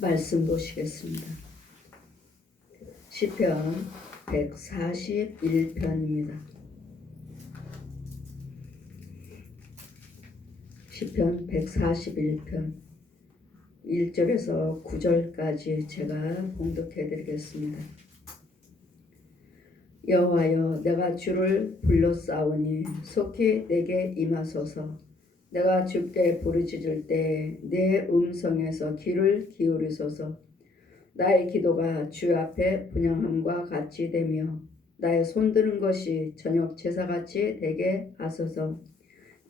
말씀 보시겠습니다. 시편 141편입니다. 시편 141편 1절에서 9절까지 제가 봉독해 드리겠습니다. 여호와여, 내가 주를 불러싸우니 속히 내게 임하소서. 내가 주께 부르짖을 때 내 음성에서 귀를 기울이소서. 나의 기도가 주 앞에 분향함과 같이 되며 나의 손드는 것이 저녁 제사같이 되게 하소서.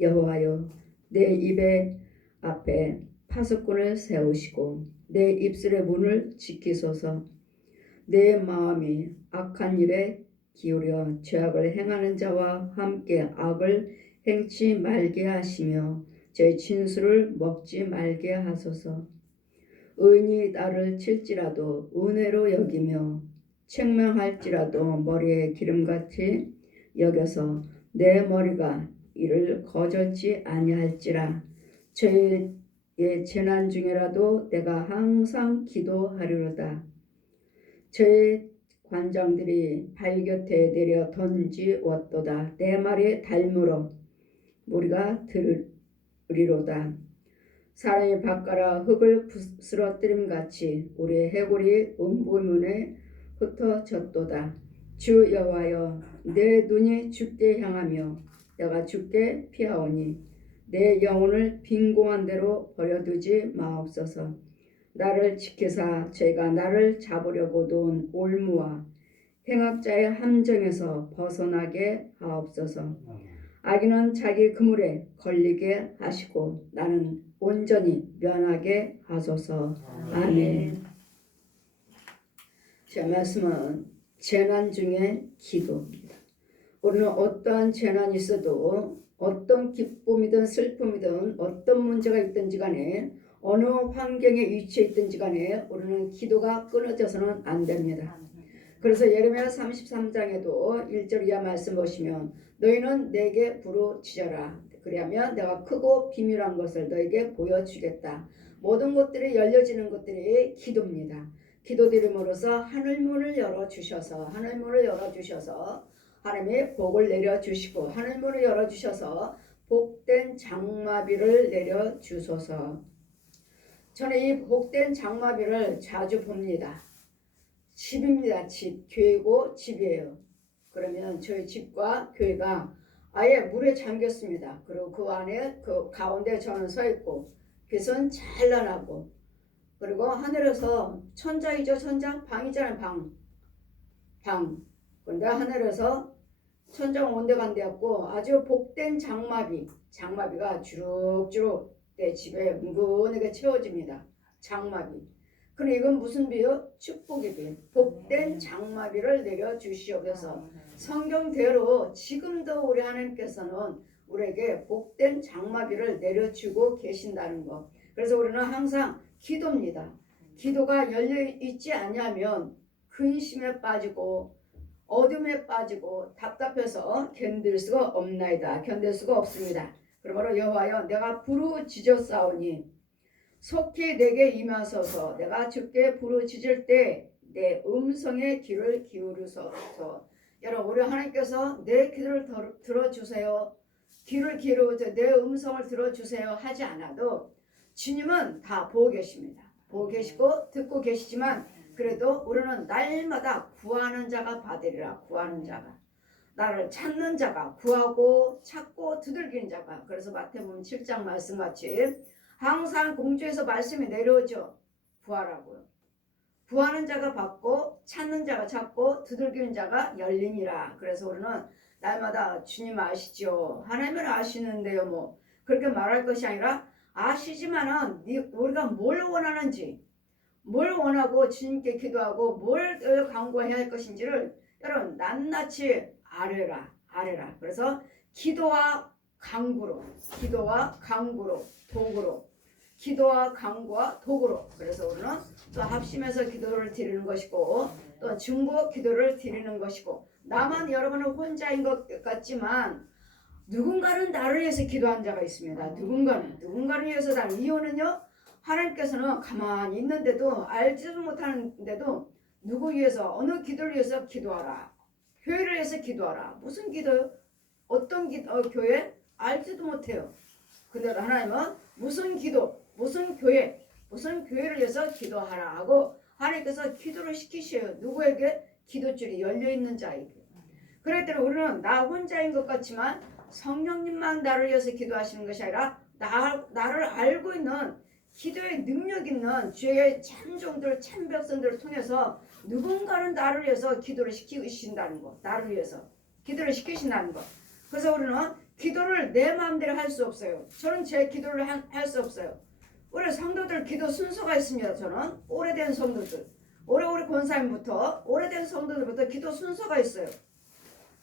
여호와여, 내 입의 앞에 파수꾼을 세우시고 내 입술의 문을 지키소서. 내 마음이 악한 일에 기울여 죄악을 행하는 자와 함께 악을 행치 말게 하시며 제 진술을 먹지 말게 하소서. 의인이 나를 칠지라도 은혜로 여기며 책망할지라도 머리에 기름같이 여겨서 내 머리가 이를 거절지 아니할지라. 죄의 재난 중에라도 내가 항상 기도하리로다. 저의 관장들이 발 곁에 내려 던지웠도다. 내 말이 닮으로 우리가 들으리로다. 사람이 밭가라 흙을 부스러뜨림 같이 우리의 해골이 음부문에 흩어졌도다. 주 여호와여, 내 눈이 주께 향하며 내가 주께 피하오니 내 영혼을 빈공한 대로 버려두지 마옵소서. 나를 지키사 죄가 나를 잡으려고 놓은 올무와 행악자의 함정에서 벗어나게 하옵소서. 악인은 자기 그물에 걸리게 하시고 나는 온전히 면하게 하소서. 아멘. 제 말씀은 재난 중에 기도입니다. 우리는 어떠한 재난이 있어도 어떤 기쁨이든 슬픔이든 어떤 문제가 있든지 간에 어느 환경에 위치해 있든지 간에 우리는 기도가 끊어져서는 안 됩니다. 그래서 예레미야 33장에도 1절 이하 말씀 보시면 너희는 내게 부르짖어라. 그리하면 내가 크고 비밀한 것을 너에게 보여주겠다. 모든 것들이 열려지는 것들이 기도입니다. 기도드림으로써 하늘문을 열어주셔서 하나님의 복을 내려주시고 하늘문을 열어주셔서 복된 장마비를 내려주소서. 저는 이 복된 장마비를 자주 봅니다. 집입니다. 집. 교회고 집이에요. 그러면 저희 집과 교회가 아예 물에 잠겼습니다. 그리고 그 안에 그 가운데 저는 서 있고 빛은 찬란하고 그리고 하늘에서 천장이죠. 천장. 방이잖아요. 방. 그런데 하늘에서 천장 온데간데였고 아주 복된 장마비가 주룩주룩 내 집에 뭉근하게 채워집니다. 장마비. 그럼 이건 무슨 비요? 축복의 비. 복된 장마비를 내려주시옵소서. 성경대로 지금도 우리 하나님께서는 우리에게 복된 장마비를 내려주고 계신다는 것. 그래서 우리는 항상 기도입니다. 기도가 열려있지 않으면 근심에 빠지고 어둠에 빠지고 답답해서 견딜 수가 없나이다. 견딜 수가 없습니다. 그러므로 여호와여, 내가 부르짖었사오니 속히 내게 임하소서. 내가 주께 부르짖을 때 내 음성에 귀를 기울이소서. 여러분, 우리 하나님께서 내 기도를 들어주세요. 귀를 기울여 내 음성을 들어주세요 하지 않아도 주님은 다 보고 계십니다. 보고 계시고 듣고 계시지만 그래도 우리는 날마다 구하는 자가 받으리라. 구하는 자가. 나를 찾는 자가 구하고 찾고 두들기는 자가. 그래서 마태복음 7장 말씀같이 항상 공주에서 말씀이 내려오죠. 구하라고요. 구하는 자가 받고 찾는 자가 찾고 두들기는 자가 열리니라. 그래서 우리는 날마다 주님 아시죠? 하나님은 아시는데요. 뭐 그렇게 말할 것이 아니라 아시지만은 우리가 뭘 원하는지 뭘 원하고 주님께 기도하고 뭘 간구해야 할 것인지를 여러분 낱낱이 아뢰라. 그래서 기도와 간구로 기도와 간구와 도구로 그래서 우리는 또 합심해서 기도를 드리는 것이고 또 중보 기도를 드리는 것이고 나만 여러분은 혼자인 것 같지만 누군가는 나를 위해서 기도한 자가 있습니다. 누군가는 위해서 다 이유는요 하나님께서는 가만히 있는데도 알지도 못하는데도 누구 위해서 어느 기도를 위해서 기도하라. 교회를 위해서 기도하라. 무슨 기도요? 어떤 기도? 교회? 알지도 못해요. 근데 하나님은 무슨 기도, 무슨 교회, 무슨 교회를 위해서 기도하라 하고 하나님께서 기도를 시키셔요. 누구에게? 기도줄이 열려있는 자에게. 그럴 때는 우리는 나 혼자인 것 같지만 성령님만 나를 위해서 기도하시는 것이 아니라 나를 알고 있는 기도의 능력 있는 주의 참종들, 참백성들을 통해서 누군가는 나를 위해서 기도를 시키신다는 거. 나를 위해서 기도를 시키신다는 거. 그래서 우리는 기도를 내 마음대로 할 수 없어요. 저는 제 기도를 할 수 없어요. 우리 성도들 기도 순서가 있습니다. 저는 오래된 성도들, 오래오래 권사님부터 오래된 성도들부터 기도 순서가 있어요.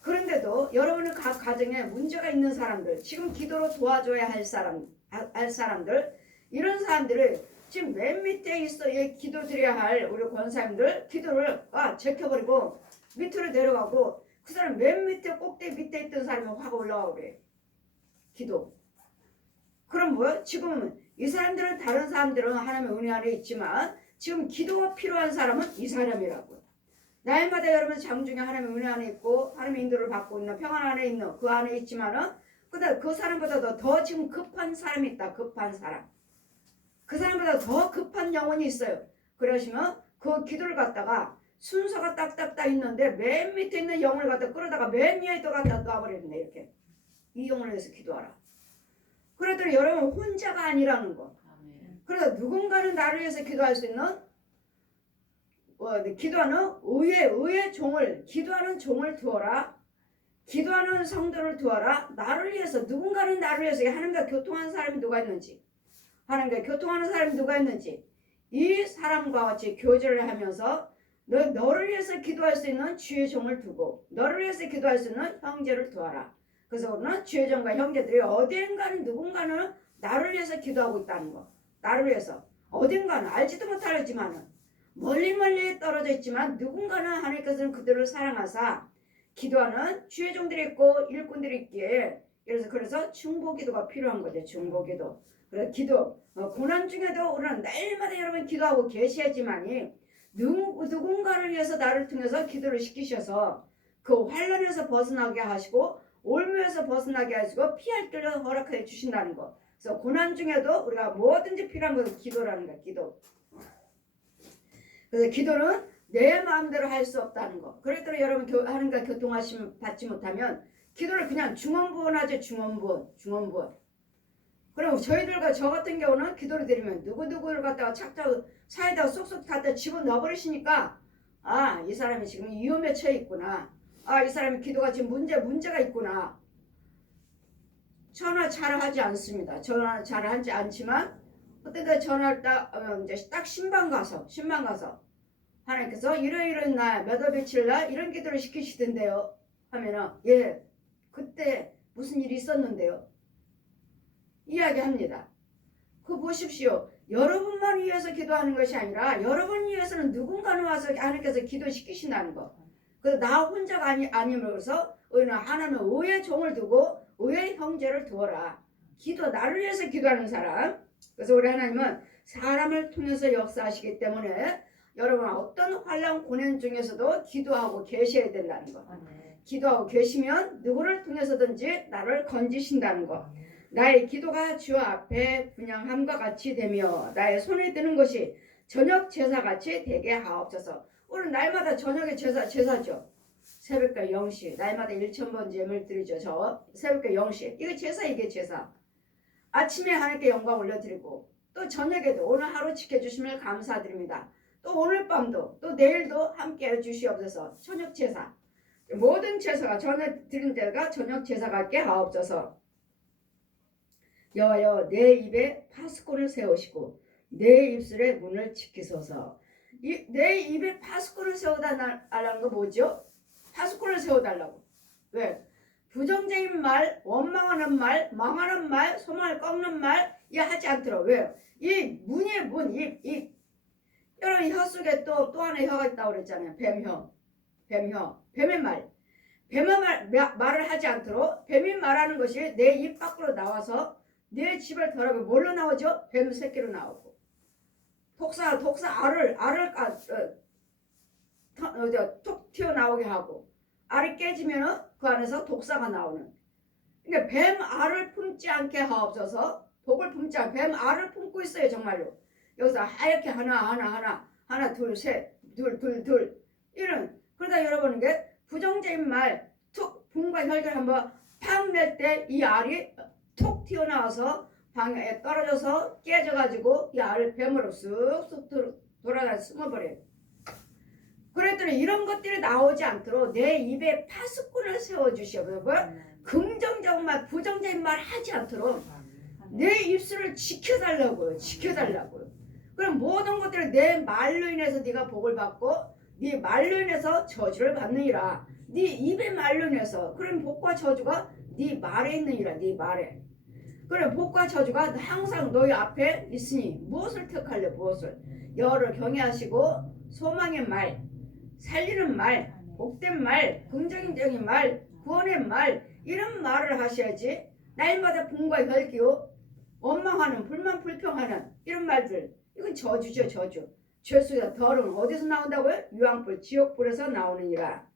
그런데도 여러분의 각 가정에 문제가 있는 사람들, 지금 기도로 도와줘야 할 사람들, 이런 사람들을 지금 맨 밑에 있어 기도 드려야 할 우리 권사님들 기도를 제껴버리고 밑으로 내려가고 그 사람 맨 밑에 꼭대기 밑에 있던 사람은 확 올라가고 그래. 기도. 그럼 뭐야? 지금 이 사람들은 다른 사람들은 하나님의 은혜 안에 있지만 지금 기도가 필요한 사람은 이 사람이라고. 날마다 여러분 장 중에 하나님의 은혜 안에 있고 하나님의 인도를 받고 있는 평안 안에 있는 그 안에 있지만은 그 사람보다도 더 지금 급한 사람이 있다. 급한 사람. 그 사람보다 더 급한 영혼이 있어요. 그러시면 그 기도를 갖다가 순서가 딱딱딱 있는데 맨 밑에 있는 영혼을 갖다 끌어다가 맨 위에 또 갖다 놔버리네. 이렇게. 이 영혼을 위해서 기도하라. 그러더니 여러분 혼자가 아니라는 거. 그래서 누군가는 나를 위해서 기도할 수 있는 기도하는 의의 종을 기도하는 종을 두어라. 기도하는 성도를 두어라. 나를 위해서 누군가는 나를 위해서 하나님과 교통하는 사람이 누가 있는지 하나님과 교통하는 사람이 누가 있는지 이 사람과 같이 교제를 하면서 너를 위해서 기도할 수 있는 주의 종을 두고 너를 위해서 기도할 수 있는 형제를 두어라. 그래서 우리는 주의 종과 형제들이 어딘가는 누군가는 나를 위해서 기도하고 있다는 거. 나를 위해서 어딘가는 알지도 못하지만은 멀리 떨어져 있지만 누군가는 하나님께서는 그들을 사랑하사 기도하는 주의 종들이 있고 일꾼들이 있기에 그래서 중보기도가 필요한 거죠. 중보기도. 그래서 기도 고난 중에도 우리는 날마다 여러분 기도하고 계시지만이 누군가를 위해서 나를 통해서 기도를 시키셔서 그 환란에서 벗어나게 하시고 올무에서 벗어나게 하시고 피할 길을 허락해 주신다는 거. 그래서 고난 중에도 우리가 뭐든지 필요한 것은 기도라는 거야. 기도. 그래서 기도는 내 마음대로 할 수 없다는 거. 그랬더니 여러분 하나님과 교통하심 받지 못하면 기도를 그냥 중언부언하죠. 중언부언. 그럼 저희들과 저 같은 경우는 기도를 드리면 누구를 갖다가 착착 사이다가 쏙쏙 갖다 집어넣어버리시니까 이 사람이 지금 위험에 처해 있구나. 이 사람이 기도가 지금 문제가 있구나. 전화 잘 하지 않습니다. 전화 잘 하지 않지만 그때 전화를 딱 신방 가서 하나님께서 이런 날 몇 월 며칠 날 이런 기도를 시키시던데요 하면은 그때 무슨 일이 있었는데요 이야기합니다. 그거 보십시오. 여러분만 위해서 기도하는 것이 아니라 여러분 위해서는 누군가는 와서 하나님께서 기도시키신다는 거. 그래서 나 혼자가 아니면서 우리는 하나는 의의 종을 두고 의의 형제를 두어라. 나를 위해서 기도하는 사람. 그래서 우리 하나님은 사람을 통해서 역사하시기 때문에 여러분 어떤 환난 고난 중에서도 기도하고 계셔야 된다는 거. 기도하고 계시면 누구를 통해서든지 나를 건지신다는 거. 나의 기도가 주 앞에 분향함과 같이 되며 나의 손에 드는 것이 저녁 제사같이 되게 하옵소서. 오늘 날마다 저녁에 제사죠. 새벽과 0시 날마다 1,000번 예물 드리죠. 저 새벽과 0시 이게 제사. 아침에 하나님께 영광 올려드리고 또 저녁에도 오늘 하루 지켜주심을 감사드립니다. 또 오늘 밤도 또 내일도 함께 해주시옵소서. 저녁 제사 모든 제사가 전에 드린 데가 저녁 제사 같게 하옵소서. 여호와여 내 입에 파수꾼을 세우시고 내 입술에 문을 지키소서. 내 입에 파수꾼을 세워달라는 거 뭐죠? 파수꾼을 세워달라고. 왜? 부정적인 말, 원망하는 말, 망하는 말, 소망을 꺾는 말 하지 않도록. 왜요? 이 문의 문, 입. 여러분 혀 속에 또 하나의 혀가 있다고 그랬잖아요. 뱀혀. 뱀의 말. 뱀의 말을 하지 않도록 뱀이 말하는 것이 내 입 밖으로 나와서 내 집을 더럽게 뭘로 나오죠? 뱀 새끼로 나오고. 독사 알을 톡 튀어나오게 하고 알이 깨지면은 그 안에서 독사가 나오는. 그러니까 뱀 알을 품지 않게 하옵소서. 복을 품지 않게 뱀 알을 품고 있어요 정말로. 여기서 하얗게 하나 둘 이런. 그러다 여러분 이게 부정적인 말 툭 분과 혈기를 한번 팍 낼 때 이 알이 툭 튀어나와서 방에 떨어져서 깨져가지고 이 알을 뱀으로 쑥쑥 돌아가 숨어버려요. 그랬더니 이런 것들이 나오지 않도록 내 입에 파수꾼을 세워주시오. 긍정적인 말 부정적인 말 하지 않도록 내 입술을 지켜달라고요. 그럼 모든 것들을 내 말로 인해서 네가 복을 받고 네 말로 인해서 저주를 받느니라. 네 입의 말로 인해서. 그럼 복과 저주가 네 말에 있느니라. 네 말에. 그럼 복과 저주가 항상 너희 앞에 있으니 무엇을 택할래? 무엇을? 여호를 경외하시고 소망의 말, 살리는 말, 복된 말, 긍정적인 말, 구원의 말 이런 말을 하셔야지. 날마다 분과 혈기요 원망하는 불만 불평하는 이런 말들 이건 저주죠. 저주. 죄수가 더러운 어디서 나온다고요? 유황불 지옥불에서 나오느니라.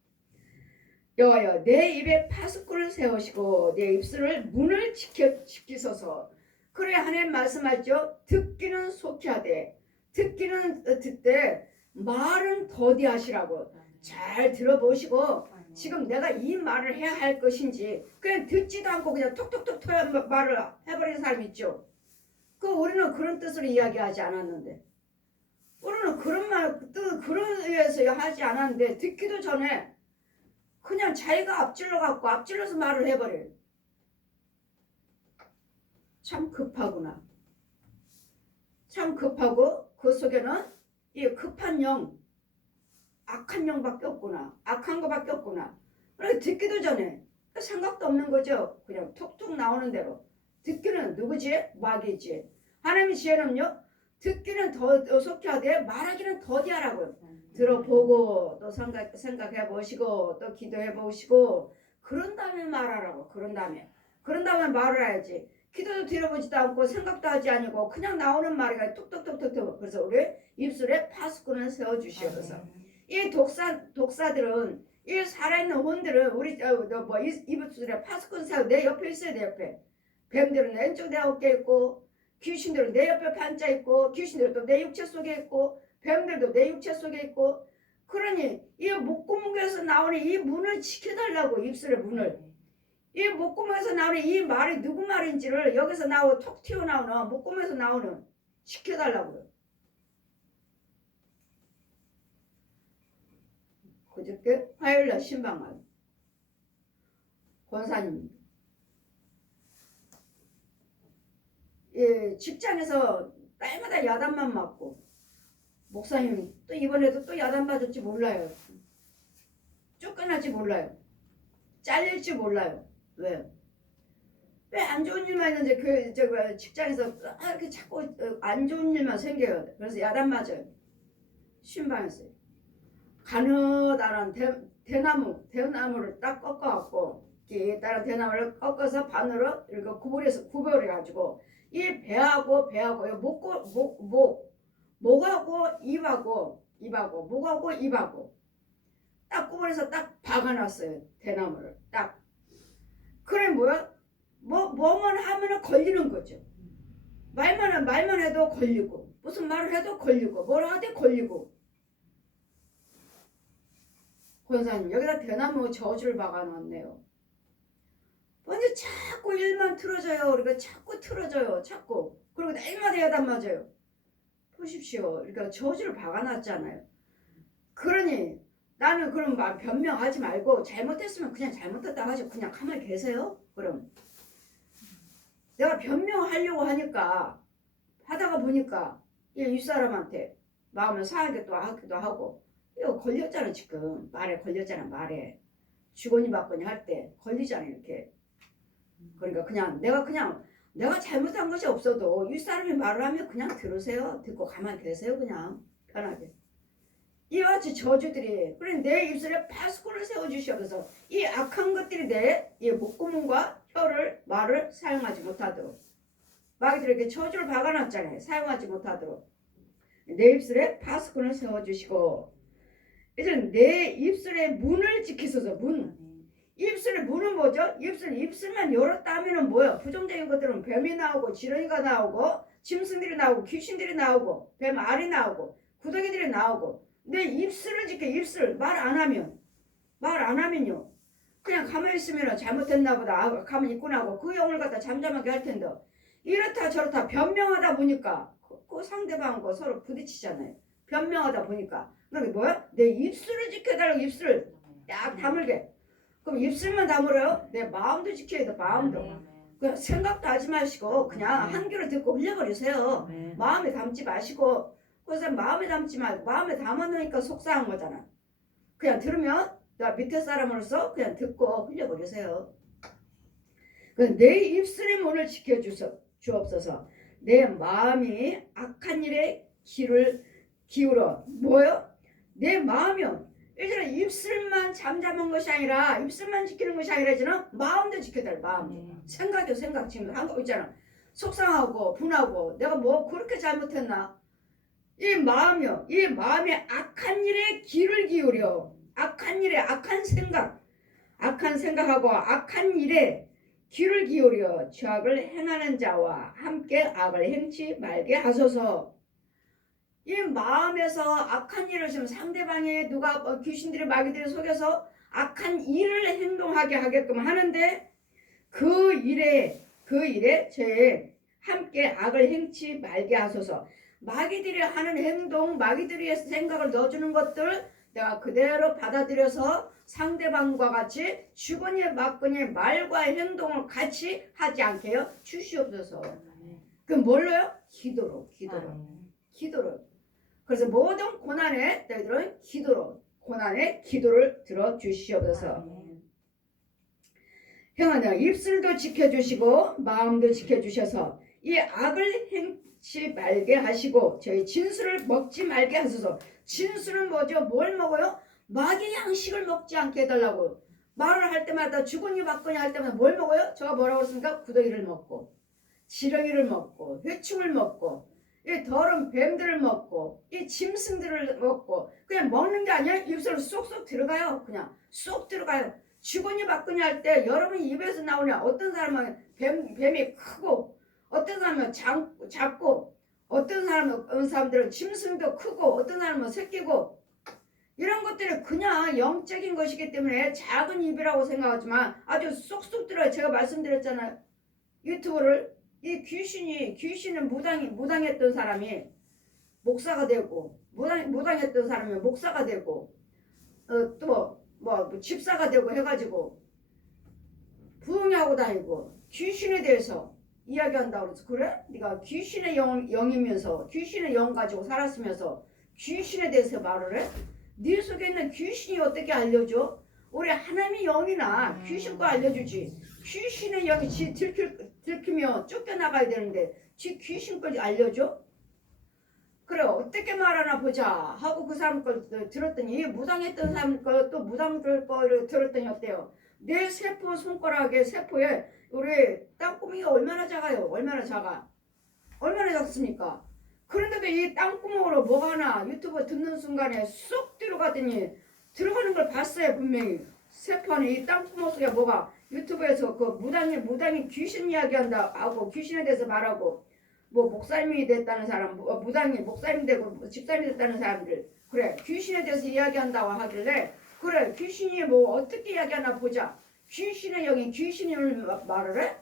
여호와여 내 입에 파수꾼을 세우시고 내 입술을 문을 지키소서. 그래 하나님 말씀하죠. 듣기는 속히 하되 듣기는 듣되 말은 더디하시라고. 잘 들어보시고 지금 내가 이 말을 해야 할 것인지 그냥 듣지도 않고 그냥 톡톡톡 말을 해버리는 사람 있죠. 우리는 그런 뜻으로 이야기하지 않았는데 우리는 그런 의해서 하지 않았는데 듣기도 전에 그냥 자기가 앞질러서 말을 해버려요. 참 급하구나. 참 급하고 그 속에는 이 급한 영 악한 영밖에 없구나. 악한 거밖에 없구나. 그래서 듣기도 전에 생각도 없는 거죠. 그냥 툭툭 나오는 대로. 듣기는 누구지? 마귀지. 하나님의 지혜는요. 듣기는 더 속히 하되 말하기는 더디하라고요. 들어보고 또 생각해 보시고 또 기도해 보시고 그런 다음에 말하라고. 그런 다음에 말을 해야지. 기도도 들어보지도 않고 생각도 하지 아니고 그냥 나오는 말이 툭툭툭툭. 그래서 우리 입술에 파수꾼을 세워주시옵소서. 이 독사들은 이 살아있는 혼들은 우리 입술에 파수꾼 세워 내 옆에 있어요. 내 옆에. 뱀들은 왼쪽 내 어깨에 있고 귀신들은 내 옆에 앉아 있고 귀신들은 또 내 육체 속에 있고 뱀들도 내 육체 속에 있고. 그러니 이 목구멍에서 나오는 이 문을 지켜달라고. 입술의 문을. 이 목구멍에서 나오는 이 말이 누구 말인지를 여기서 톡 튀어나오는 목구멍에서 나오는 지켜달라고요. 그저께 화요일날 신방을 권사님 직장에서 날마다 야단만 맞고 목사님 또 이번에도 또 야단 맞을지 몰라요. 쫓겨날지 몰라요. 잘릴지 몰라요. 왜 안 좋은 일만 있는데 직장에서 이렇게 자꾸 안 좋은 일만 생겨요. 그래서 야단 맞아요. 신방에서 가느다란 대나무를 딱 꺾어갖고 다른 대나무를 꺾어서 반으로 이렇게 구별해가지고 이 배하고 목하고 입하고 목하고 입하고 딱 구분해서 딱 박아놨어요. 대나무를 딱. 그래 뭐야? 뭐만 하면은 걸리는 거죠. 말만 해도 걸리고 무슨 말을 해도 걸리고 뭘 하든 걸리고. 권사님 여기다 대나무 저주를 박아놨네요. 먼저 자꾸 일만 틀어져요. 그러니까 자꾸 틀어져요. 자꾸. 그리고 날마다 야단 맞아요. 보십시오. 그러니까 저주를 박아놨잖아요. 그러니 나는 그럼 변명하지 말고 잘못했으면 그냥 잘못했다고 하죠. 그냥 가만히 계세요. 그럼 내가 변명하려고 하다가 보니까 이 윗사람한테 마음을 상하게 또 하기도 하고 이거 걸렸잖아. 지금 말에 걸렸잖아. 말에 주거니 받거니 할 때 걸리잖아. 이렇게. 그러니까 내가 잘못한 것이 없어도 윗사람이 말을 하면 그냥 들으세요. 듣고 가만히 계세요. 그냥 편하게. 이와 같이 저주들이 그래 내 입술에 파수꾼을 세워주시옵소서. 이 악한 것들이 내 목구멍과 말을 사용하지 못하도록. 마귀들에게 저주를 박아놨잖아요. 사용하지 못하도록. 내 입술에 파수꾼을 세워주시고 이제는 내 입술의 문을 지키소서. 문. 입술의 문은 뭐죠? 입술만 열었다 하면은 뭐야? 부정적인 것들은 뱀이 나오고 지렁이가 나오고 짐승들이 나오고 귀신들이 나오고 뱀 알이 나오고 구더기들이 나오고 내 입술을 지켜. 입술 말 안 하면요 그냥 가만히 있으면 잘못했나 보다 가만히 있구나 하고 그 영을 갖다 잠잠하게 할 텐데 이렇다 저렇다 변명하다 보니까 그 상대방과 서로 부딪히잖아요. 변명하다 보니까 그러니까 뭐야? 내 입술을 지켜달라고. 입술을 딱 다물게. 그럼 입술만 다물어요? 내 마음도 지켜야 돼. 마음도. 그냥 생각도 하지 마시고 그냥 한 귀로 듣고 흘려버리세요. 마음에 담지 마시고. 그래서 마음에 담지 말고 마음에 담아놓으니까 속상한 거잖아. 그냥 들으면 나 밑에 사람으로서 그냥 듣고 흘려버리세요. 내 입술의 문을 지켜주옵소서. 내 마음이 악한 일에 귀를 기울어. 뭐요? 내 마음이요. 예전에 입술만 잠잠한 것이 아니라 입술만 지키는 것이 아니라 이제는 마음도 지켜야 돼. 마음. 생각이요. 생각. 지금 한 거 있잖아. 속상하고 분하고 내가 뭐 그렇게 잘못했나. 이 마음이요. 이 마음이 악한 일에 귀를 기울여. 악한 일에 악한 생각하고 악한 일에 귀를 기울여 죄악을 행하는 자와 함께 악을 행치 말게 하소서. 이 마음에서 악한 일을 지금 상대방이 누가 귀신들이 마귀들이 속여서 악한 일을 행동하게 하게끔 하는데 그 일에 저의 함께 악을 행치 말게 하소서. 마귀들이 하는 행동, 마귀들이 생각을 넣어주는 것들 내가 그대로 받아들여서 상대방과 같이 주거니 맞거니 말과 행동을 같이 하지 않게요 주시옵소서. 그럼 뭘로요? 기도로. 그래서 모든 고난에 너희들은 고난의 기도를 들어 주시옵소서. 형아는 입술도 지켜주시고 마음도 지켜주셔서 이 악을 행치 말게 하시고 저희 진술을 먹지 말게 하소서. 진술은 뭐죠? 뭘 먹어요? 마귀 양식을 먹지 않게 해달라고. 말을 할 때마다 주거니 받거니 할 때마다 뭘 먹어요? 제가 뭐라고 했습니까? 구더기를 먹고 지렁이를 먹고 회충을 먹고 이 더러운 뱀들을 먹고 이 짐승들을 먹고 그냥 먹는 게 아니라 입술로 쏙쏙 들어가요. 그냥 쏙 들어가요. 주거니 받거니 할 때 여러분 입에서 나오냐. 어떤 사람은 뱀이 크고 어떤 사람은 작고 어떤 사람들은 짐승도 크고 어떤 사람은 새끼고 이런 것들이 그냥 영적인 것이기 때문에 작은 입이라고 생각하지만 아주 쏙쏙 들어요. 제가 말씀드렸잖아요. 유튜브를 이 귀신은 무당했던 사람이 목사가 되고 무당했던 사람이 목사가 되고 또 뭐 집사가 되고 해가지고 부흥하고 다니고 귀신에 대해서 이야기한다고 그래서 그래? 네가 귀신의 영이면서 귀신의 영 가지고 살았으면서 귀신에 대해서 말을 해? 네 속에 있는 귀신이 어떻게 알려줘? 우리 하나님의 영이나 귀신 거 알려주지. 귀신의 영이 지 들키면 쫓겨나가야 되는데 지 귀신 걸 알려줘? 그래 어떻게 말하나 보자 하고 그 사람 걸 들었더니 무당했던 사람 거 또 무당들 거를 들었더니 어때요? 내 세포 손가락의 세포에 우리 땅구멍이가 얼마나 작아요? 얼마나 작습니까? 그런데도 이 땅구멍으로 뭐가 하나 유튜브 듣는 순간에 쏙 들어가더니 들어가는 걸 봤어요. 분명히 세포 안에 이 땅구멍 속에 뭐가 유튜브에서 그 무당이 귀신 이야기한다 하고 귀신에 대해서 말하고 뭐 목사님이 됐다는 사람 무당이 목사님 되고 집사님이 됐다는 사람들 그래 귀신에 대해서 이야기한다고 하길래 그래 귀신이 뭐 어떻게 이야기하나 보자. 귀신의 영이 귀신을 말을 해?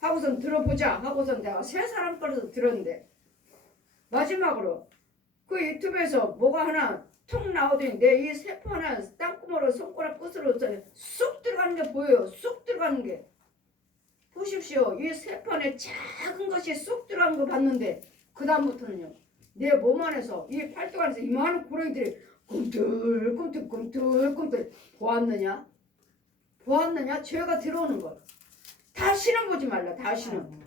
하고선 들어보자 하고선 내가 세 사람 거라서 들었는데 마지막으로 그 유튜브에서 뭐가 하나 툭 나오더니 내 이 세포 하나 땅구멍으로 손가락 끝으로 쏙 들어가는 게 보여요. 쏙 들어가는 게 보십시오. 이 세포 안에 작은 것이 쏙 들어간 거 봤는데 그 다음부터는요. 내 몸 안에서 이 팔뚝 안에서 이만한 구렁이들이 꿈틀꿈틀 보았느냐? 죄가 들어오는 걸. 다시는 보지 말라. 다시는.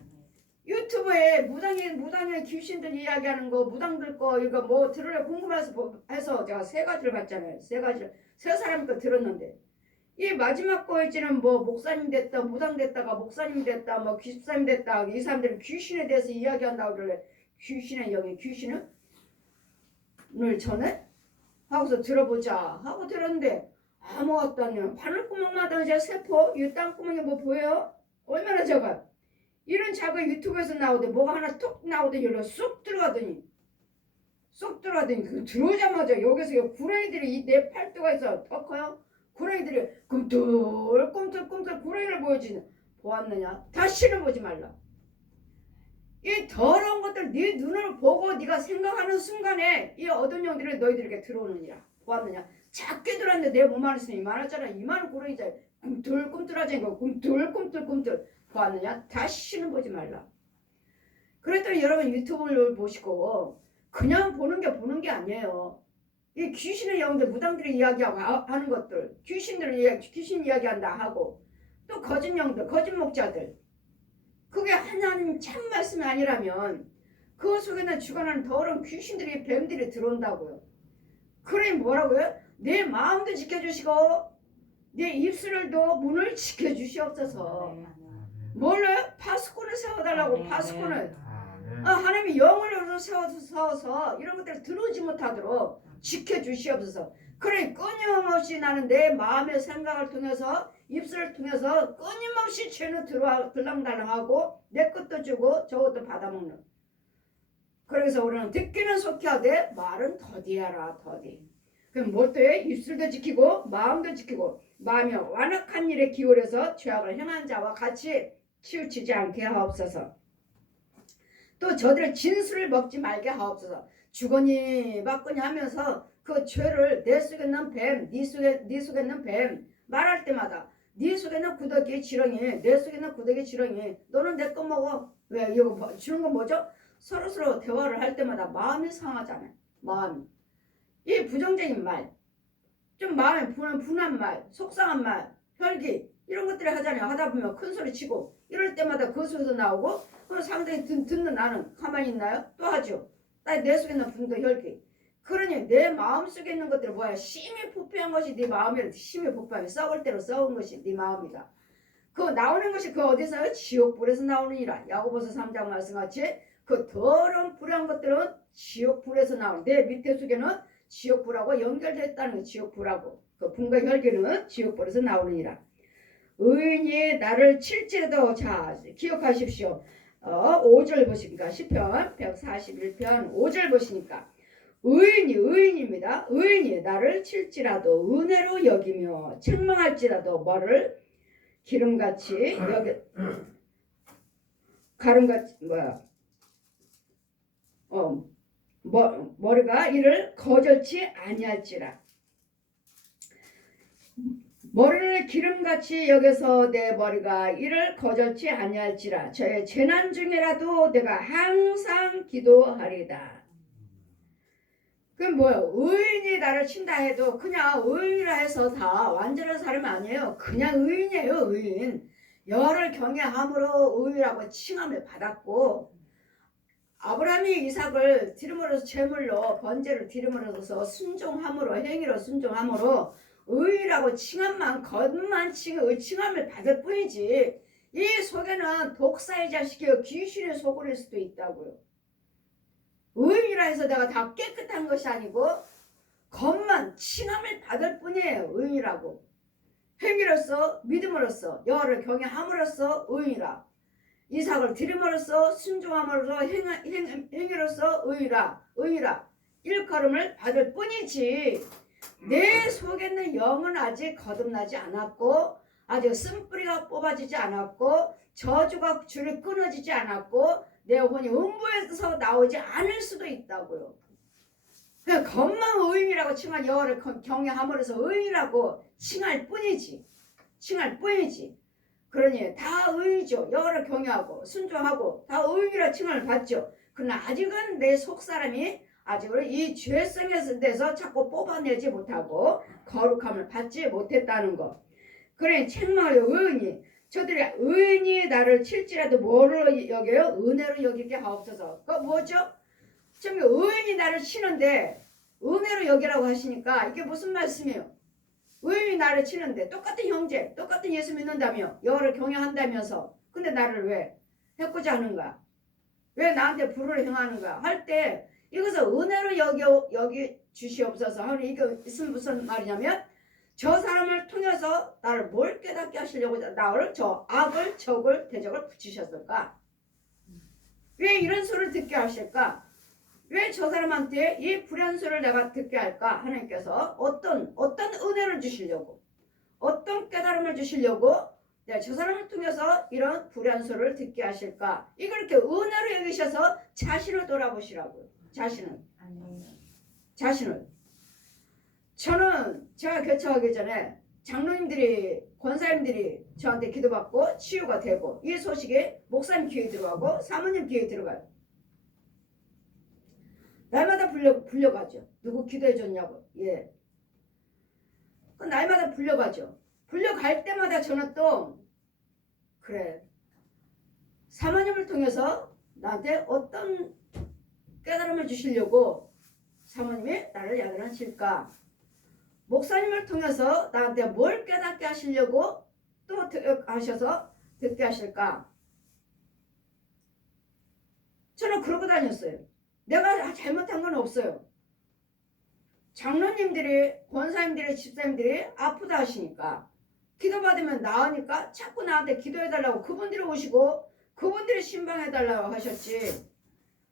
유튜브에 무당의 귀신들 이야기하는 거 무당들 거 이거 뭐 들으려 궁금해서 해서 제가 세 가지를 봤잖아요. 세 사람 거 들었는데 이 마지막 거에는 뭐 목사님 됐다 무당 됐다가 목사님 됐다 뭐 집사님 됐다 이 사람들은 귀신에 대해서 이야기한다고 그러래. 귀신의 영이 귀신은 오늘 전에? 하고서 들어보자 하고 들었는데 아무것도 안 나요. 바늘구멍마다 이제 세포 이 땅구멍이 뭐 보여요? 얼마나 작아. 이런 작은 유튜브에서 나오더니 뭐가 하나 톡 나오더니 여기로 쏙 들어가더니 그 들어오자마자 여기서 구렁이들이 내 팔뚝에서 더 커요. 구렁이들이 꿈틀꿈틀 구렁이를 보았느냐? 다시는 보지 말라. 이 더러운 것들 네 눈으로 보고 네가 생각하는 순간에 이 어두운 영들이 너희들에게 들어오느니라. 보았느냐? 작게 들어왔는데 내 몸 안에 있으면 이만하잖아. 이만한 구렁이잖아. 꿈틀꿈틀하지 거 꿈틀꿈틀 보았느냐? 다시는 보지 말라. 그랬더니 여러분 유튜브를 보시고 그냥 보는 게 아니에요. 이 귀신의 영들 무당들이 이야기하고 하는 것들 귀신 이야기한다 하고 또 거짓 영들 거짓 목자들 그게 하나님 참 말씀이 아니라면 그 속에는 주관하는 더러운 귀신들이 뱀들이 들어온다고요. 그러니 뭐라고요? 내 마음도 지켜주시고 내 입술도 문을 지켜주시옵소서. 뭘로요? 파수꾼을 세워달라고. 파수꾼을 하나님이 영을 세워서 이런 것들을 들어오지 못하도록 지켜주시옵소서. 그래 끊임없이 나는 내 마음의 생각을 통해서 입술을 통해서 끊임없이 죄는 들랑달랑하고 내 것도 주고 저것도 받아먹는. 그래서 우리는 듣기는 속히 하되 말은 더디하라. 더디. 그럼 뭘 또 해? 입술도 지키고 마음도 지키고 마음이 완악한 일에 기울여서 죄악을 행한 자와 같이 치우치지 않게 하옵소서. 또 저들의 진술을 먹지 말게 하옵소서. 주거니 받거니 하면서 그 죄를 내 속에 있는 뱀, 네 속에 있는 뱀 말할 때마다 네 속에 있는 구더기 지렁이, 내 속에 있는 구더기 지렁이 너는 내 거 먹어. 왜 이거 주는 건 뭐죠? 서로 대화를 할 때마다 마음이 상하잖아요. 마음이. 이 부정적인 말, 좀 마음에 분한 말, 속상한 말, 혈기 이런 것들을 하잖아요. 하다 보면 큰 소리 치고 이럴 때마다 그 속에서 나오고 상당히 듣는 나는 가만히 있나요? 또 하죠. 내 속에 있는 분도 혈기. 그러니 내 마음속에 있는 것들은 뭐야? 심히 부패한 것이 네 마음이라. 심히 부패한 썩을 대로 썩은 것이 네 마음이다. 그 나오는 것이 그 어디서요? 지옥불에서 나오느니라. 야고보서 3장 말씀같이 그 더러운 불한 것들은 지옥불에서 나오는. 내 밑에 속에는 지옥불하고 연결됐다는 거. 지옥불하고 그 분과 혈기는 지옥불에서 나오느니라. 의인이 나를 칠지라도. 자 기억하십시오. 5절 보시니까 시편 141편 5절 보시니까 의인입니다. 의인이 나를 칠지라도 은혜로 여기며 책망할지라도 뭐를 기름같이 여기 가름같이 머리가 이를 거절치 아니할지라. 머리를 기름같이 여겨서 내 머리가 이를 거절치 아니할지라. 저의 재난 중에라도 내가 항상 기도하리다. 그럼 뭐예요? 의인이 나를 친다 해도 그냥 의인이라 해서 다 완전한 사람이 아니에요. 그냥 의인이에요. 의인. 여호와를 경외함으로 의인이라고 칭함을 받았고 아브라함이 이삭을 기름으로서 제물로 번제를 기름으로서 순종함으로 행위로 순종함으로 의인이라고 칭함만 겉만 칭함을 받을 뿐이지 이 속에는 독사의 자식이요 귀신의 소굴일 수도 있다고요. 의인이라 해서 내가 다 깨끗한 것이 아니고 겉만 칭함을 받을 뿐이에요. 의인이라고. 행위로서 믿음으로써 여호와를 경외함으로써 의인이라. 이삭을 드림으로써 순종함으로써 행위로써 의인이라. 일컬음을 받을 뿐이지 내 속에 있는 영은 아직 거듭나지 않았고 아직 쓴뿌리가 뽑아지지 않았고 저주가 줄이 끊어지지 않았고 내 혼이 음부에서 나오지 않을 수도 있다고요. 그냥 겉만 의인이라고 칭한 여호와를 경외함으로써 의인이라고 칭할 뿐이지. 그러니 다 의인이죠. 여호와를 경외하고 순종하고 다 의인이라 칭함을 받죠. 그러나 아직은 내 속사람이 아직은 이 죄성에서 대해서 자꾸 뽑아내지 못하고 거룩함을 받지 못했다는 것. 그러니 책망을 의인이 저들이 의인이 나를 칠지라도 뭐로 여겨요? 은혜로 여기게 하옵소서. 그거 뭐죠? 지금 의인이 나를 치는데 은혜로 여기라고 하시니까 이게 무슨 말씀이에요? 의인이 나를 치는데 똑같은 형제, 똑같은 예수 믿는다며 여호와를 경외한다면서 근데 나를 왜 해코지 하는가? 왜 나한테 불을 행하는가? 할 때 이것을 은혜로 여기 주시옵소서 하는 이게 무슨 말이냐면 저 사람을 통해서 나를 뭘 깨닫게 하시려고 나를 저 악을 적을 대적을 붙이셨을까? 왜 이런 소리를 듣게 하실까? 왜 저 사람한테 이 불의한 소리를 내가 듣게 할까? 하나님께서 어떤 은혜를 주시려고 어떤 깨달음을 주시려고 저 사람을 통해서 이런 불의한 소리를 듣게 하실까? 이걸 이렇게 은혜로 여기셔서 자신을 돌아보시라고요. 자신을. 저는 제가 개척하기 전에 장로님들이 권사님들이 저한테 기도받고 치유가 되고 이 소식에 목사님 귀에 들어가고 사모님 귀에 들어가요. 날마다 불려가죠. 누구 기도해 줬냐고. 예. 날마다 불려가죠. 불려갈 때마다 저는 또 그래 사모님을 통해서 나한테 어떤 깨달음을 주시려고 사모님이 나를 야단하실까? 목사님을 통해서 나한테 뭘 깨닫게 하시려고 또 하셔서 듣게 하실까? 저는 그러고 다녔어요. 내가 잘못한 건 없어요. 장로님들이, 권사님들이, 집사님들이 아프다 하시니까 기도받으면 나으니까 자꾸 나한테 기도해달라고 그분들이 오시고 그분들이 신방해달라고 하셨지.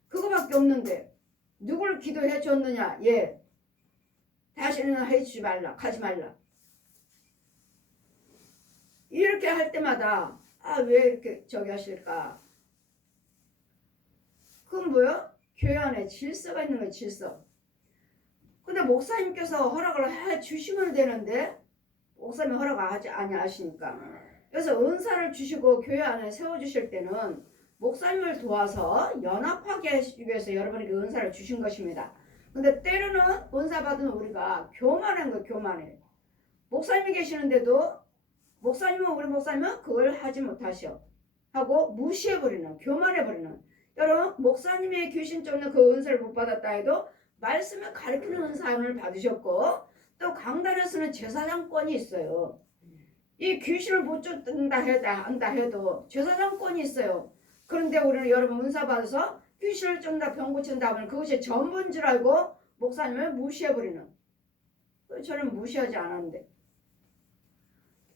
그거밖에 없는데 누구를 기도해 줬느냐? 예. 다시는 해주지 말라. 가지 말라. 이렇게 할 때마다 왜 이렇게 저기 하실까? 그건 뭐야? 교회 안에 질서가 있는 거예요. 질서. 근데 목사님께서 허락을 해 주시면 되는데 목사님이 허락하지 아니하시니까. 그래서 은사를 주시고 교회 안에 세워주실 때는 목사님을 도와서 연합하게 하기 위해서 여러분에게 은사를 주신 것입니다. 근데 때로는 은사 받은 우리가 교만한 거예요. 교만해. 목사님이 계시는데도 우리 목사님은 그걸 하지 못하셔 하고 무시해버리는, 교만해버리는. 여러분 목사님의 귀신 쫓는 그 은사를 못 받았다 해도 말씀을 가르치는 은사를 받으셨고 또 강단에서는 제사장권이 있어요. 이 귀신을 못 쫓는다 한다 해도 제사장권이 있어요. 그런데 우리는 여러분 은사 받아서 귀신을 쫓는다 병 고친다 하면 그것이 전부인 줄 알고 목사님을 무시해버리는. 저는 무시하지 않았는데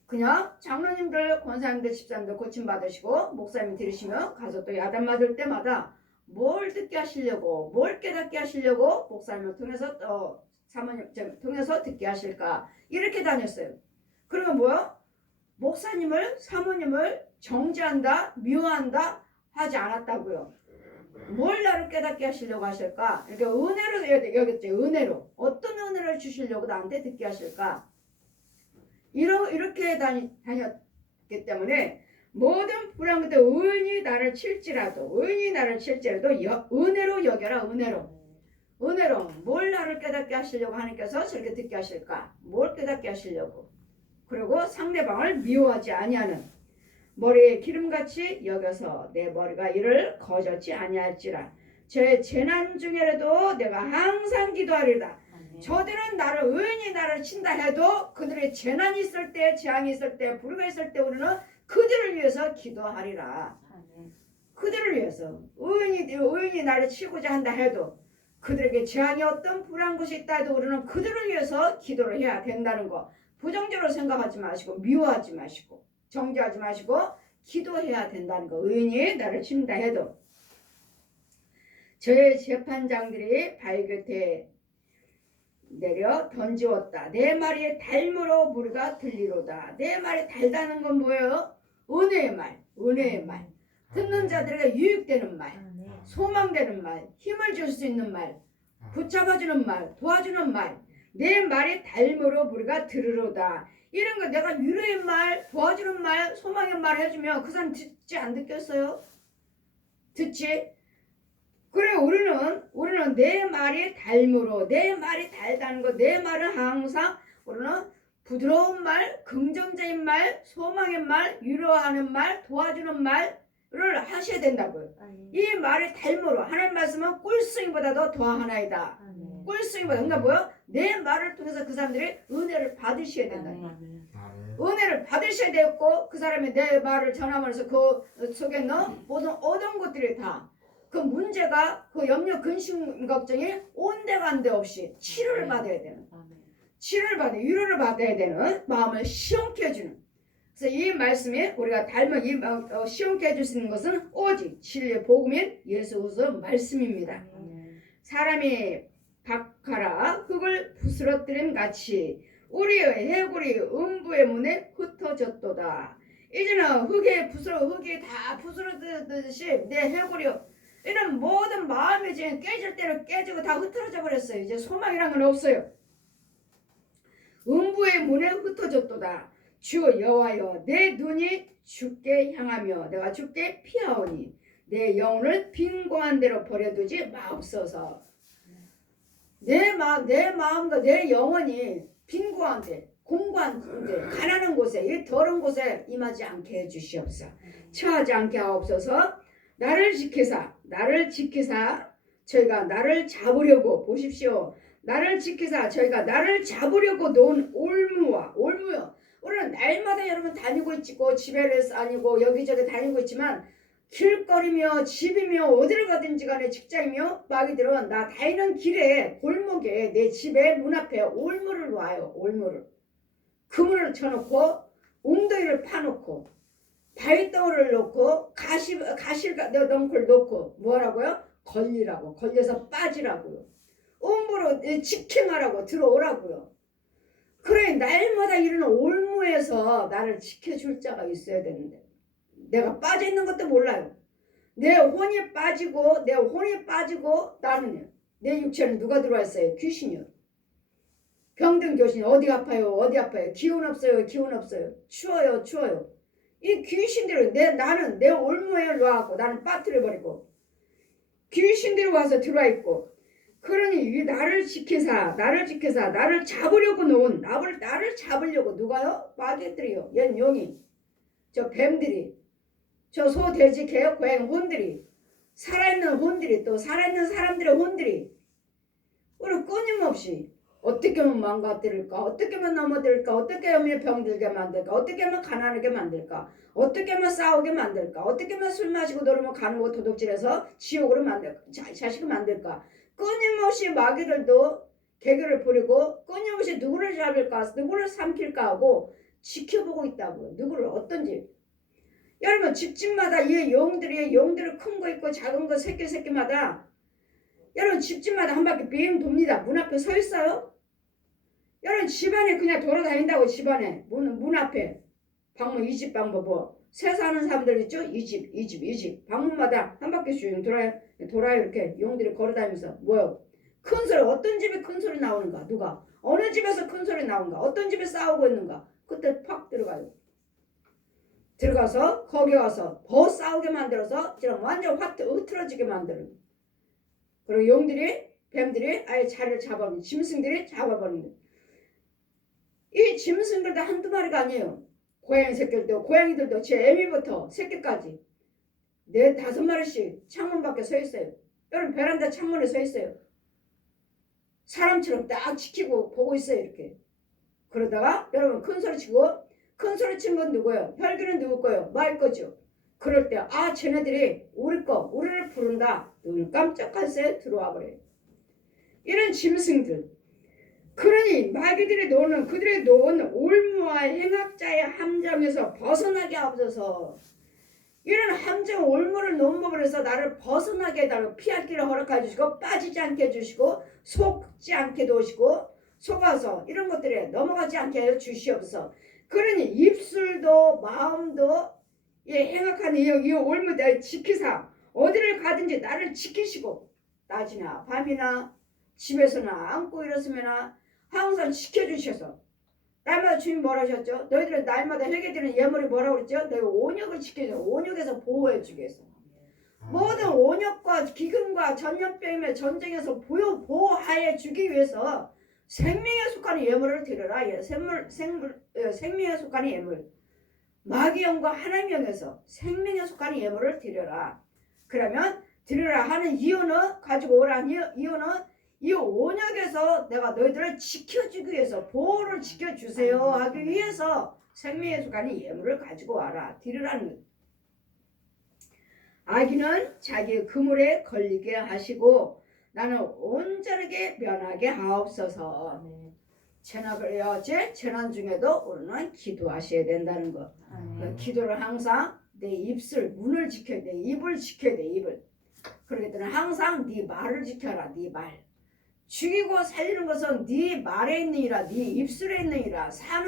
그냥 장로님들, 권사님들, 집사님들 고침받으시고 목사님 들으시면 가서 또 야단 맞을 때마다 뭘 듣게 하시려고 뭘 깨닫게 하시려고 목사님을 통해서 또 사모님 통해서 듣게 하실까 이렇게 다녔어요. 그러면 뭐야? 목사님을 사모님을 정죄한다 미워한다 하지 않았다고요. 뭘 나를 깨닫게 하시려고 하실까? 이렇게 은혜로 여겼죠. 은혜로. 어떤 은혜를 주시려고 나한테 듣게 하실까? 이렇게 다녔기 때문에 모든 불안 것들 의인이 나를 칠지라도 은혜로 여겨라. 은혜로 뭘 나를 깨닫게 하시려고 하나님께서 저렇게 듣게 하실까? 뭘 깨닫게 하시려고? 그리고 상대방을 미워하지 아니하는 머리에 기름같이 여겨서 내 머리가 이를 거젓지 아니할지라. 제 재난 중에라도 내가 항상 기도하리라. 저들은 의인이 나를 친다 해도 그들의 재난이 있을 때, 재앙이 있을 때, 불의가 있을 때 우리는 그들을 위해서 기도하리라. 그들을 위해서 의인이 나를 치고자 한다 해도 그들에게 재앙이 어떤 불안한 것이 있다 해도 우리는 그들을 위해서 기도를 해야 된다는 거. 부정적으로 생각하지 마시고 미워하지 마시고 정죄하지 마시고 기도해야 된다는 거. 의인이 나를 친다 해도 저의 재판장들이 발곁에 내려 던지었다. 내 말이 달므로 무리가 들리로다. 내 말이 달다는 건 뭐예요? 은혜의 말. 듣는 자들에게 유익되는 말, 소망되는 말, 힘을 줄 수 있는 말, 붙잡아주는 말, 도와주는 말. 내 말이 달므로 무리가 들으로다. 이런 거 내가 위로의 말, 도와주는 말, 소망의 말 해주면 그 사람 듣지 안 듣겠어요? 듣지? 그래 우리는 내 말이 달므로 내 말이 달다는 거 내 말은 항상 우리는 부드러운 말, 긍정적인 말, 소망의 말, 위로하는 말, 도와주는 말을 하셔야 된다고요. 이 말이 달므로 하나님 말씀은 꿀송이보다도 더하나이다. 꿀송이보다 그러니까 뭐야? 내 말을 통해서 그 사람들이 은혜를 받으셔야 된다. 은혜를 받으셔야 되고 그 사람이 내 말을 전함으로써 그 속에 모든 어두운 것들이 다 그 문제가 그 염려 근심 걱정이 온데간데 없이 치료를 받아야 되는, 치료를 받아 위로를 받아야 되는 마음을 시원케 해주는. 그래서 이 말씀이 우리가 닮은 이 시원케 해줄 수 있는 것은 오직 진리의 복음인 예수 그리스도 말씀입니다. 사람이 박하라 흙을 부스러뜨림 같이 우리의 해골이 음부의 문에 흩어졌도다. 이제는 흙이 다 부스러뜨듯이 내 해골이 이런 모든 마음이 지금 깨질 대로 깨지고 다 흩어져 버렸어요. 이제 소망이란 건 없어요. 음부의 문에 흩어졌도다. 주 여호와여 내 눈이 주께 향하며 내가 주께 피하오니 내 영혼을 빈곤한 대로 버려두지 마옵소서. 내 마음과 내 영혼이 빈곤한데 공고한데 가난한 곳에 이 더러운 곳에 임하지 않게 해주시옵소서. 처하지 않게 하옵소서. 나를 지키사 저희가 나를 잡으려고 보십시오. 나를 지키사 저희가 나를 잡으려고 놓은 올무요. 우리는 날마다 여러분 다니고 있고 집에를 다니고 여기저기 다니고 있지만 길거리며 집이며 어디를 가든지 간에 직장이며 마귀들은 나 다니는 길에 골목에 내 집에 문 앞에 올무를 놔요. 올무를 그물을 쳐놓고 웅덩이를 파놓고 바위덩어리를 놓고 덩굴 놓고 뭐라고요? 걸리라고 걸려서 빠지라고요. 음부로 직행하라고 들어오라고요. 그래 날마다 이런 올무에서 나를 지켜줄 자가 있어야 되는데 내가 빠져있는 것도 몰라요. 내 혼이 빠지고 나는 내 육체는 누가 들어와 있어요? 귀신이요. 병든 귀신 어디 아파요? 기운 없어요. 추워요. 이 귀신들을 나는 내 올무에 놓아갖고 나는 빠뜨려버리고 귀신들이 와서 들어와 있고 그러니 나를 지키사 나를 잡으려고 놓은 나를 잡으려고 누가요? 마귀들이요. 얜 용이 저 뱀들이 저 소 돼지 개 고양 혼들이 살아있는 혼들이 또 살아있는 사람들의 혼들이 우리 끊임없이 어떻게 하면 망가뜨릴까? 어떻게 하면 넘어뜨릴까? 어떻게 하면 병들게 만들까? 어떻게 하면 가난하게 만들까? 어떻게 하면 싸우게 만들까? 어떻게 하면 술 마시고 놀면 가는 거 도둑질해서 지옥으로 만들까? 자식을 만들까? 끊임없이 마귀들도 개그를 부리고 끊임없이 누구를 잡을까? 누구를 삼킬까 하고 지켜보고 있다고요. 누구를 어떤지. 여러분 집집마다 이 용들이 큰 거 있고 작은 거 새끼마다 여러분 집집마다 한 바퀴 빙 돕니다. 문 앞에 서 있어요. 여러분 집안에 그냥 돌아다닌다고 집안에 문 앞에 방문 이 집 방법 새 사는 사람들 있죠? 이 집 방문마다 한 바퀴 쭉 돌아요 이렇게 용들이 걸어다니면서 뭐요? 큰 소리 어떤 집에 큰 소리 나오는가? 누가? 어느 집에서 큰 소리 나오는가? 어떤 집에 싸우고 있는가? 그때 팍 들어가서 거기 와서 더 싸우게 만들어서 지금 완전 확 흐트러지게 만드는. 그리고 용들이 뱀들이 아예 자리를 잡아버리는 짐승들이 잡아버리는. 이 짐승들도 한두 마리가 아니에요. 고양이들도 제 애미부터 새끼까지 4-5마리씩 창문 밖에 서 있어요. 여러분 베란다 창문에 서 있어요. 사람처럼 딱 지키고 보고 있어요. 이렇게. 그러다가 여러분 큰 소리 친 건 누구예요? 혈기는 누구 거예요? 마을 거죠. 그럴 때 쟤네들이 우리를 부른다. 눈 깜짝할 새 들어와 버려요. 이런 짐승들. 그러니 마귀들이 그들이 놓은 올무와 행악자의 함정에서 벗어나게 하옵소서. 이런 함정 올무를 넘어버려서 나를 벗어나게 해달라고 피할 길을 허락해 주시고 빠지지 않게 해주시고 속지 않게 도우시고 속아서 이런 것들에 넘어가지 않게 해 주시옵소서. 그러니 입술도 마음도 행악한 이 올무 날 지키사 어디를 가든지 나를 지키시고 낮이나 밤이나 집에서나 안고 일었으면 항상 지켜주셔서 날마다 주님 뭐라 하셨죠? 너희들은 날마다 회개드리는 예물이 뭐라고 그랬죠? 너희 온역을 지켜줘. 온역에서 보호해 주기 위해서 모든 온역과 기근과 전염병의 전쟁에서 보호하여 주기 위해서 생명에 속하는 예물을 드려라. 생명에 속하는 예물. 마귀 영과 하나님 영에서 생명에 속하는 예물을 드려라. 그러면 드려라 하는 이유는 가지고 오라는 이유는 이 온역에서 내가 너희들을 지켜주기 위해서 보호를 지켜주세요 하기 위해서 생명에 속하는 예물을 가지고 와라. 드리라는 거예요. 악인은 자기 그물에 걸리게 하시고 나는 온전하게 면하게 하옵소서. 아멘. 재난을 해야지. 재난 중에도 우리는 기도하셔야 된다는 거. 아멘. 기도를 항상 내 입술 문을 지켜야 돼. 입을 지켜야 돼. 입을. 그러기 때문에 항상 네 말을 지켜라. 네 말. 죽이고 살리는 것은 네 말에 있느니라. 네 입술에 있느니라.